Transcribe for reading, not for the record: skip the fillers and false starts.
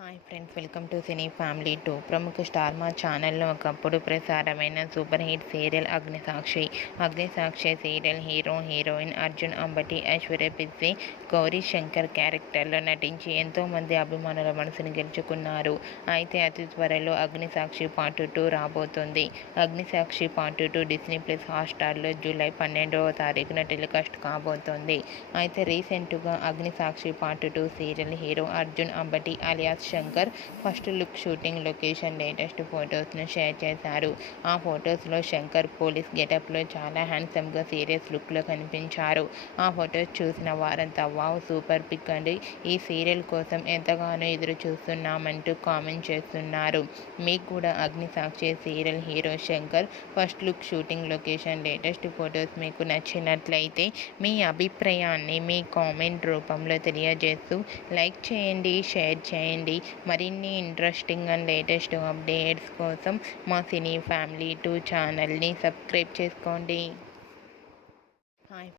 Hi friends, welcome to cine family 2. ప్రముఖ star Maa ఛానల్లో ఒకప్పుడు ప్రసారమైన super hit serial Agnisakshi serial heroine Arjun Ambati, Aishwarya Pijji, Gowri Shankar క్యారెక్టర్లో నటించి ఎంతోమంది అభిమానుల మనసుని గెలుచుకున్నారు. అయితే అతి త్వరలో అగ్నిసాక్షి పార్ట్ 2 రాబోతుంది. అగ్నిసాక్షి పార్ట్ 2 డిస్నీ ప్లస్ హాట్‌స్టార్లో జూలై 12వ తారీఖున టెలికాస్ట్ కాబోతోంది. అయితే రీసెంట్‌గా Agnisakshi part 2 serial hero Arjun Ambati alias Shankar first look shooting location latest ఫొటోస్ను షేర్ చేశారు. ఆ ఫొటోస్లో శంకర్ పోలీస్ గెటప్లో చాలా హ్యాండ్సమ్గా సీరియస్ లుక్లో కనిపించారు. ఆ ఫొటోస్ చూసిన వారంతా వావ్, సూపర్ పిక్ అండి, ఈ సీరియల్ కోసం ఎంతగానో ఎదురు చూస్తున్నామంటూ కామెంట్ చేస్తున్నారు. మీకు కూడా Agnisakshi serial hero Shankar first look shooting location latest photos మీకు నచ్చినట్లయితే మీ అభిప్రాయాన్ని మీ కామెంట్ రూపంలో తెలియజేస్తూ లైక్ చేయండి, షేర్ చేయండి. మరిన్ని ఇంట్రెస్టింగ్ అండ్ లేటెస్ట్ అప్డేట్స్ కోసం మా సినీ ఫ్యామిలీ 2 ఛానల్ని సబ్స్క్రైబ్ చేసుకోండి. హాయ్.